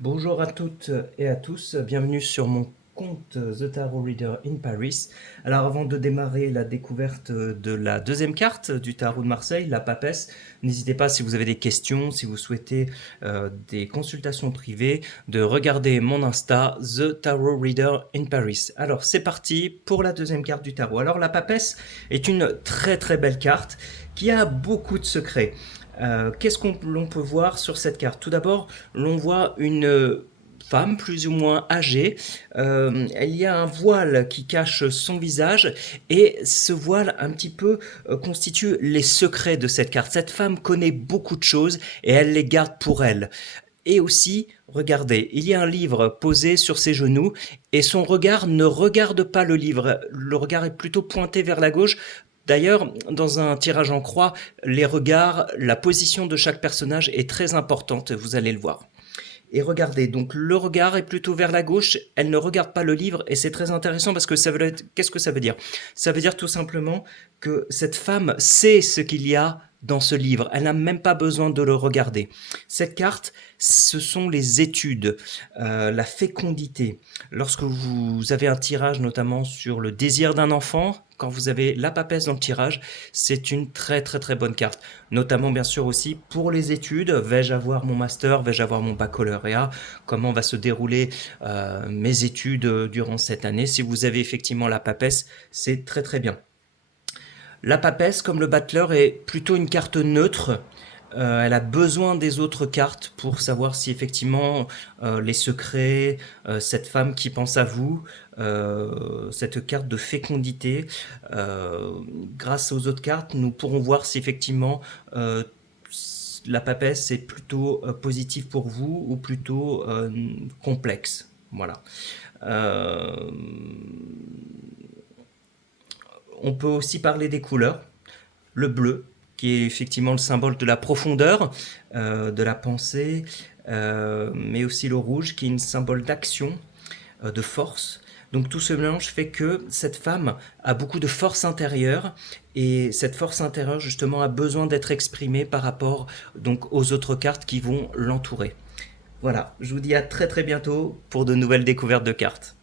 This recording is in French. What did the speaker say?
Bonjour à toutes et à tous, bienvenue sur mon compte The Tarot Reader in Paris. Alors avant de démarrer la découverte de la deuxième carte du Tarot de Marseille, la papesse, n'hésitez pas si vous avez des questions, si vous souhaitez des consultations privées, de regarder mon Insta The Tarot Reader in Paris. Alors c'est parti pour la deuxième carte du tarot. Alors la papesse est une très très belle carte qui a beaucoup de secrets. Qu'est-ce qu'on l'on peut voir sur cette carte? Tout d'abord, l'on voit une femme plus ou moins âgée. Il y a un voile qui cache son visage et ce voile un petit peu constitue les secrets de cette carte. Cette femme connaît beaucoup de choses et elle les garde pour elle. Et aussi, regardez, il y a un livre posé sur ses genoux et son regard ne regarde pas le livre. Le regard est plutôt pointé vers la gauche. D'ailleurs, dans un tirage en croix, les regards, la position de chaque personnage est très importante, vous allez le voir. Et regardez, donc le regard est plutôt vers la gauche, elle ne regarde pas le livre et c'est très intéressant parce que qu'est-ce que ça veut dire? Ça veut dire tout simplement que cette femme sait ce qu'il y a dans ce livre, elle n'a même pas besoin de le regarder. Cette carte, ce sont les études, la fécondité. Lorsque vous avez un tirage notamment sur le désir d'un enfant, quand vous avez la papesse dans le tirage, c'est une très très très bonne carte. Notamment bien sûr aussi pour les études, vais-je avoir mon master, vais-je avoir mon baccalauréat, comment va se dérouler mes études durant cette année. Si vous avez effectivement la papesse, c'est très très bien. La papesse, comme le battleur, est plutôt une carte neutre. Elle a besoin des autres cartes pour savoir si effectivement les secrets, cette femme qui pense à vous, cette carte de fécondité, grâce aux autres cartes, nous pourrons voir si effectivement la papesse est plutôt positive pour vous ou plutôt complexe. Voilà. Euh, on peut aussi parler des couleurs. Le bleu, qui est effectivement le symbole de la profondeur, de la pensée, mais aussi le rouge, qui est un symbole d'action, de force. Donc tout ce mélange fait que cette femme a beaucoup de force intérieure et cette force intérieure justement a besoin d'être exprimée par rapport donc aux autres cartes qui vont l'entourer. Voilà, je vous dis à très très bientôt pour de nouvelles découvertes de cartes.